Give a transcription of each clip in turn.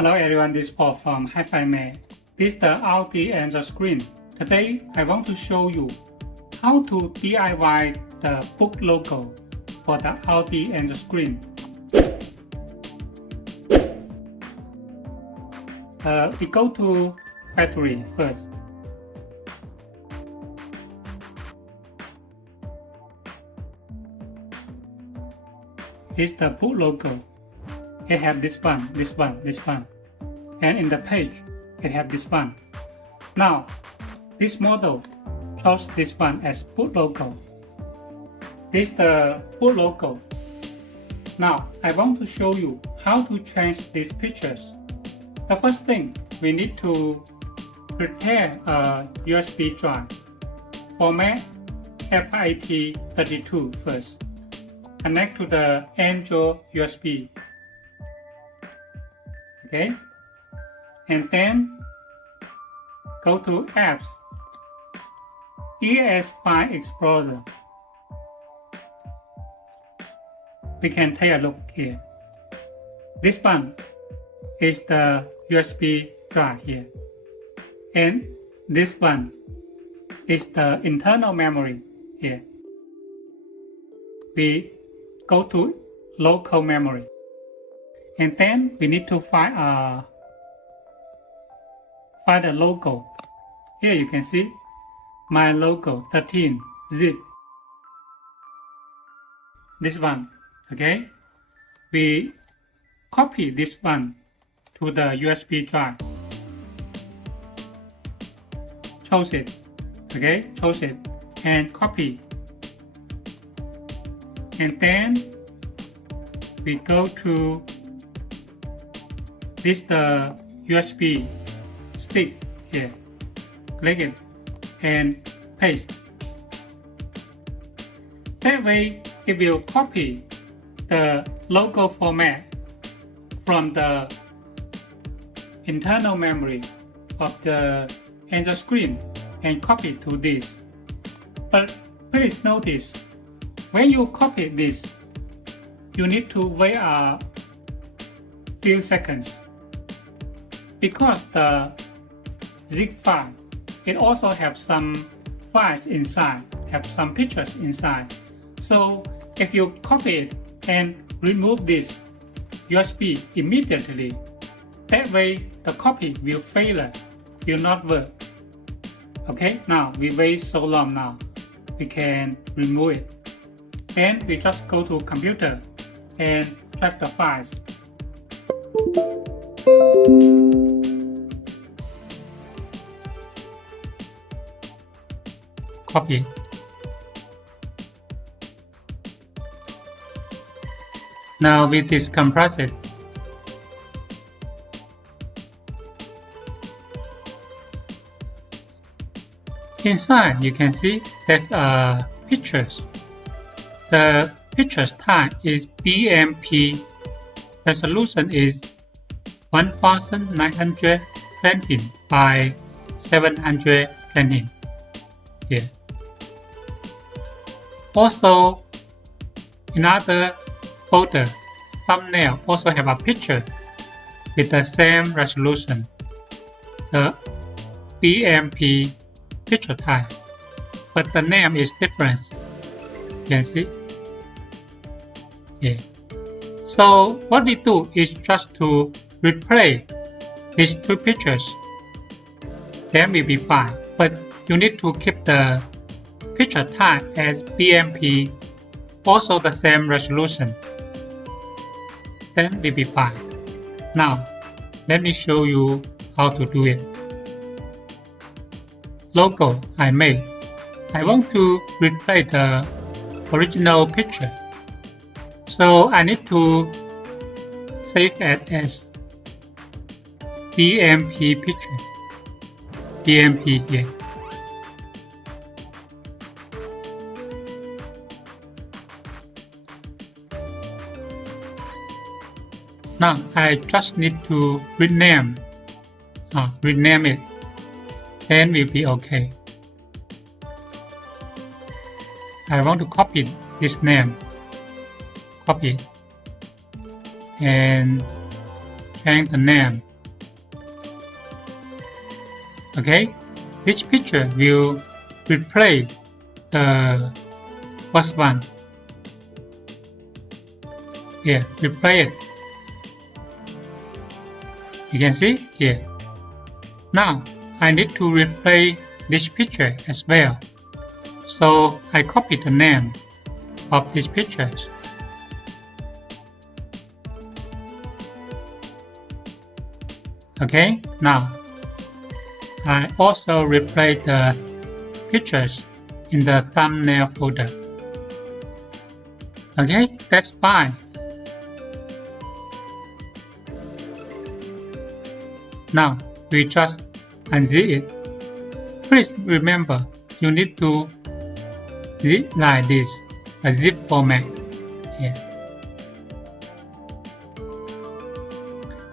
Hello everyone, this is Paul from HIFIMAX. This is the Audi Android screen. Today I want to show you how to DIY the book logo for the Audi Android screen. We go to factory first. This is the book logo. It have this one, and in the page it have this one. Now this model chose this one as book logo. This is the book logo. Now I want to show you how to change these pictures. The first thing, we need to prepare a USB drive. Format FAT32 first. Connect to the Android USB. Okay, and then go to Apps, ES File Explorer. We can take a look here. This one is the USB drive here, and this one is the internal memory here. We go to local memory. And then we need to find the logo. Here you can see my logo 13 zip. This one, okay? We copy this one to the USB drive. Choose it, okay? Choose it and copy. And then we go to this the USB stick here. Click it and paste. That way it will copy the logo format from the internal memory of the Android screen and copy to this. But please notice, when you copy this, you need to wait a few seconds. Because the zip file, it also have some files inside, have some pictures inside. So if you copy it and remove this USB immediately, that way the copy will fail, will not work. Okay, now we wait so long now, we can remove it. And we just go to computer and track the files. Copy. Now we decompress it. Inside you can see there's pictures. The pictures type is BMP. Resolution is 1920 by 720 here. Also, another folder, thumbnail, also have a picture with the same resolution, the BMP picture type, but the name is different. You can see. Yeah. So what we do is just to replace these two pictures, then we'll be fine. But you need to keep the picture type as BMP, also the same resolution. Then we'll be fine. Now, let me show you how to do it. Logo I made. I want to replace the original picture. So I need to save it as BMP picture. BMP here. Now I just need to rename it. Then we'll be okay. I want to copy this name. Copy and change the name Okay, this picture will replace the first one. Here, replace it. You can see here. Now I need to replace this picture as well. So I copy the name of these pictures. Okay, now I also replace the pictures in the thumbnail folder. Okay, that's fine. Now we just unzip it. Please remember, you need to zip like this, a zip format here.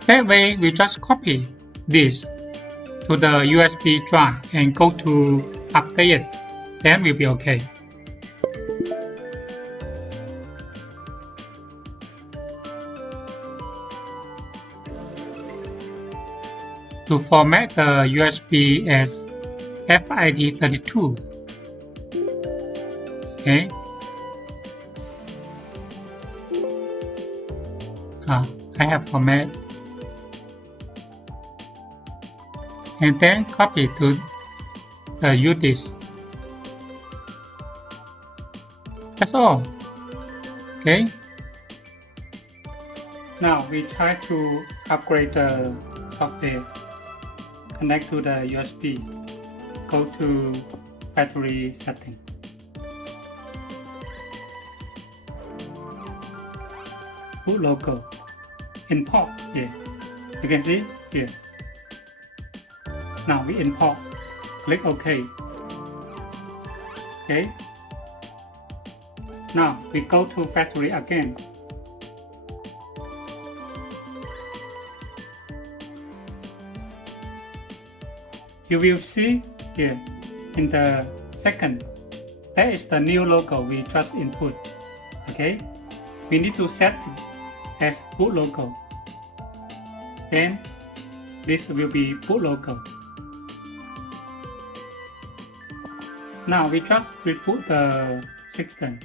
That way we just copy this to the USB drive and go to update it, then we'll be okay. To format the USB as FID32. Okay. I have format. And then copy to the UDIS. That's all. Okay. Now we try to upgrade the software. Connect to the USB. Go to battery setting. Boot logo. Import here. You can see here. Now we import. Click OK. Okay. Now we go to factory again. You will see here in the second, that is the new logo we just input. Okay. We need to set it as boot logo. Then this will be boot logo. Now we just reboot the system.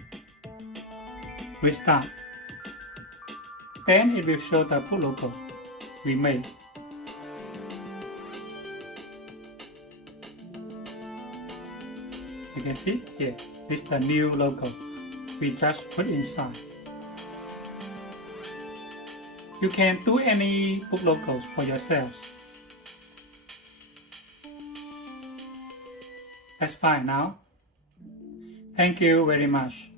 Restart. Then it will show the boot logo we made. You can see here, this is the new logo we just put inside. You can do any book logos for yourself. That's fine now. Thank you very much.